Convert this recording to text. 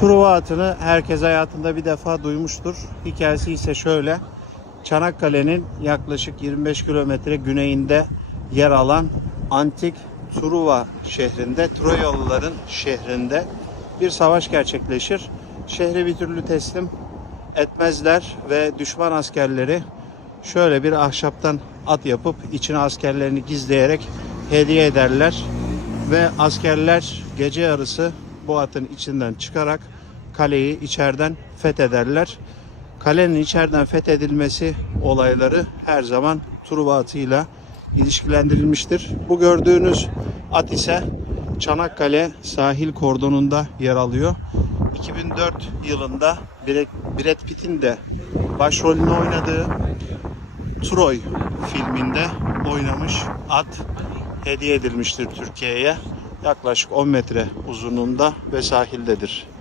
Truva atını herkes hayatında bir defa duymuştur. Hikayesi ise şöyle. Çanakkale'nin yaklaşık 25 kilometre güneyinde yer alan antik Truva şehrinde, Troyalıların şehrinde bir savaş gerçekleşir. Şehri bir türlü teslim etmezler ve düşman askerleri şöyle bir ahşaptan at yapıp içine askerlerini gizleyerek hediye ederler ve askerler gece yarısı bu atın içinden çıkarak kaleyi içeriden fethederler. Kalenin içeriden fethedilmesi olayları her zaman Truva atıyla ilişkilendirilmiştir. Bu gördüğünüz at ise Çanakkale sahil kordonunda yer alıyor. 2004 yılında Brad Pitt'in de başrolünü oynadığı Troy filminde oynamış at hediye edilmiştir Türkiye'ye. Yaklaşık 10 metre uzunluğunda ve sahildedir.